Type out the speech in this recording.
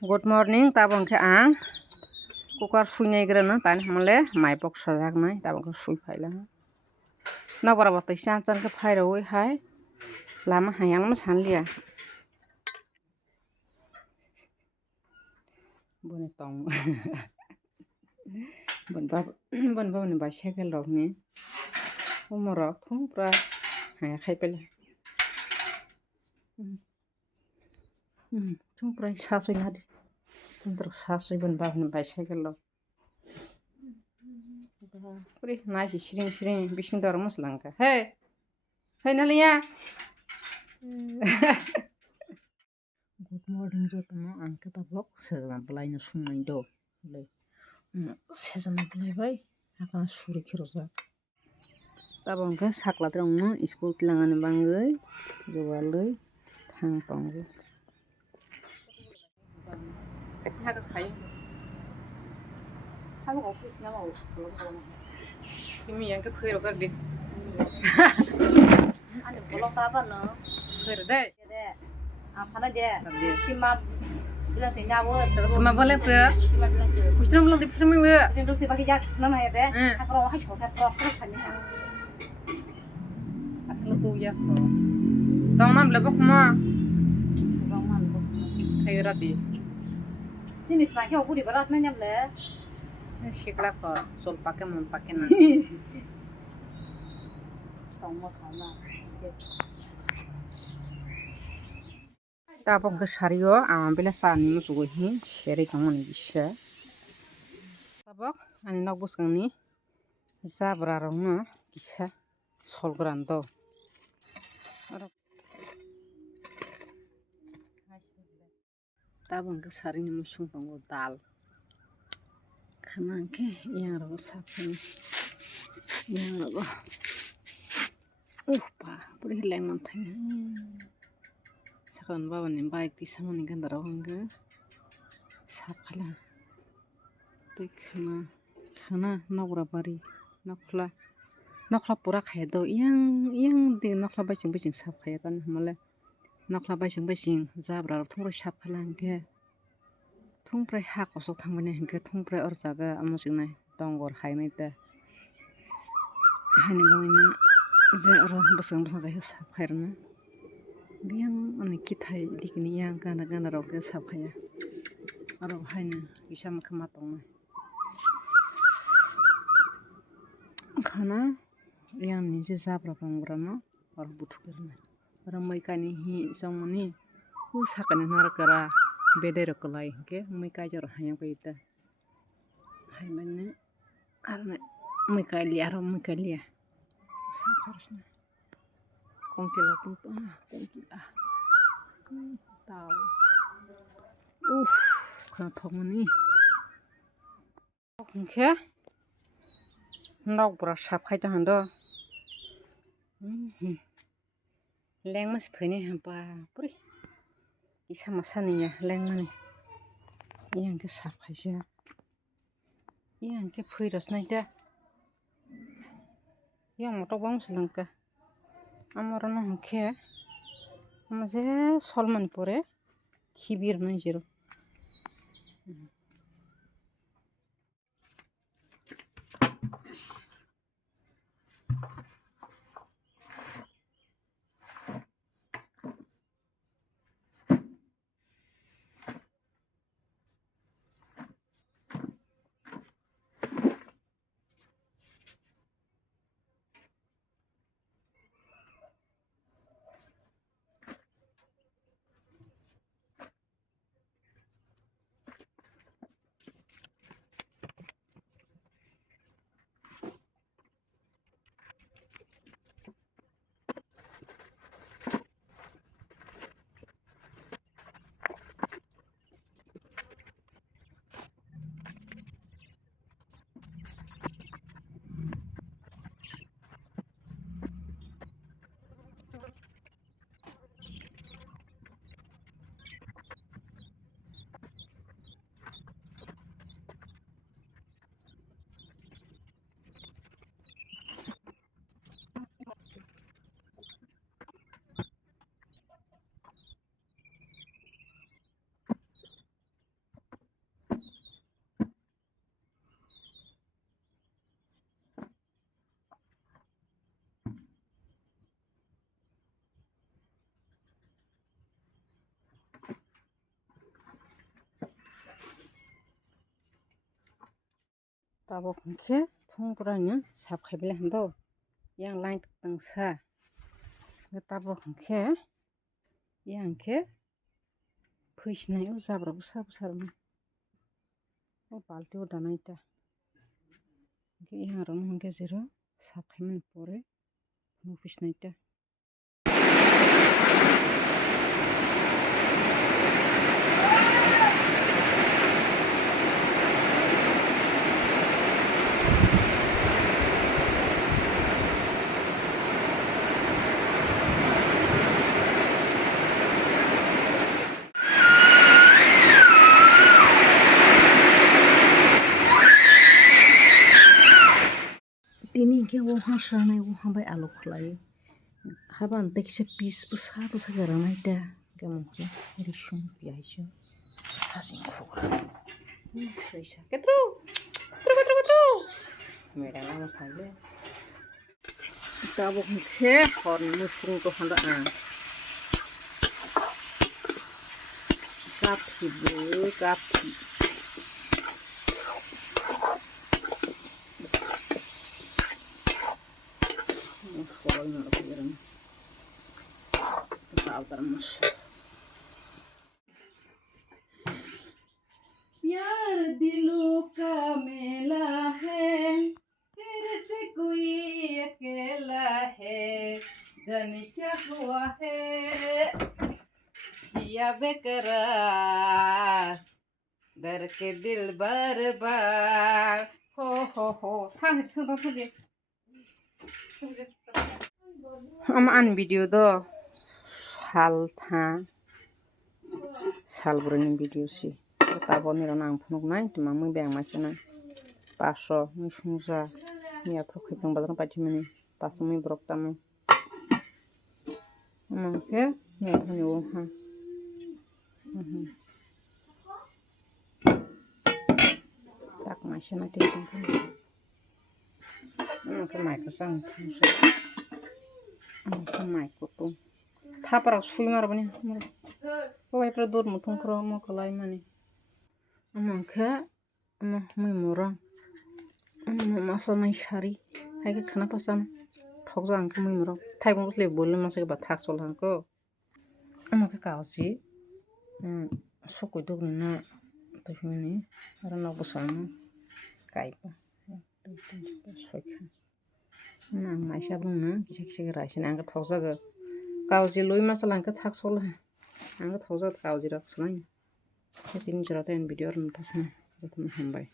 Good morning, tabon ke ang kukar suinai grana tani hamle mai pok sajak nai tabon ke sui phaila na bara batai chan chan ke phaira oi hai lama hayang ma sanlia bone tong bon ba ni bicycle rok ni umorok thung pra haya khai pele thung pra sasoi hadi thung sasoi bon ba ni bicycle rok puri nasi siring bising dor muslangka hey nalia Good morning jotno angke tabok sejana belai na sunai do le sejana belai bai akan suri khiroja tabong ke sakla trong no school tilangani bangai jowaloi thang tongjo haga khai haga office na mau kimi yang ke phero kar de Ani bolong apa no? phero dai Asana je. Cima bilang tanya wo. Cuma boleh tuh. Cima bilang tu. Mesti belum dipikir minggu. Itu tiba tiba nama ya deh. Aku orang hai sholat terus kan ya. Asal tu ya. Tahu nam lebok ma. Orang mana? Kayu rapi. Sini sekarang aku di beras nanya le. Shikla ko sol pakai mon pakai na. Tahu mau kala. Tabok ke sario ambil sani musuh ini seri kamu ni bisa. Tabok ani nak bos kang ni zabra rong bisa sol granto. Tabok ke sari ni musuh tunggu dal. Kanan ke yang ro sapin. Yang ro. Pa, puri hilang mantanya. Sekarang bawa ni baik di sana ni kan darah hangga. Sapala. Khana nokra bari nokla pura khai do yang di nokla bajing sap khai tan male nokla bajing zabra thungro sap khala hangke thungprai ha kosok thangmani hangke thungprai or jaga amosing nai dongor hainai ta hani boina je ro basang kai sap khairna biang ani kithai dikini yang gana ro ke sap khaya aro haina isam khama tong खाना yang ni je zabra pangrama or butu karna ramai kani hi somoni hu sakani narakara bedero kolai ke mai ka jor hayang paita haimane arne mai kali aro mai kali ya sakarna kongkila punta kongkila tahu kana thomoni kongke nok bra sap khai ta hando leng mas thini hampa puri isa masani ya leng mani yang ke sap khai ja yang ke phuiras nai da yang moto bang selangka amara no hangke amaje solman pore khibir nai jero Tabo khunke thongbrani sabkhaibele hando yang line tangsa tabo khunke yangke phisnayo jabra busa busarma o balti o danaita ke yang ron hungke zero sabkhaimen pore no phisnaita tini ke woha sanai woha bai alu khlai haban tekse pis busa busa garanaita kemonke rishun piajo hasin khogra soisa ketru ketru ketru mera nama saile tabo ke hor musung to handa kapi kapi प्यार दिलों का मेला है फिर से कोई अकेला है जाने क्या हुआ है जिया बेकरार दर के दिल बार बार हो an video do sal burung video si tabon ni ron ang phunuk nai tuma mui beng ma chana 500 mui sungja ni athok khitong bazar pachimani 500 mui brok tamu ke ni khani o ha tak ma chana ti ke mai ka sang ke mai ko tu thapara sui marbani Pokoknya produk mutung kromo kelai mani. Amangke, mui murang. Masa nai sari. Hai ke kenapa sana? Thok jang ke mui murang. Thai bung le bol masa ke bathak sol hang ko. Amangke kau si. Sokoi dog na. Tapi ni. Ara nak besana. Kai pa. Soikan. Nang mai sabung na. Kisah rasin angkat thok jaga. Kau si loi masa langke thak sol hang. Angkat thok jaga kau jirak sunai. Jadi ini cerita yang video orang tasnya. Kita hambai.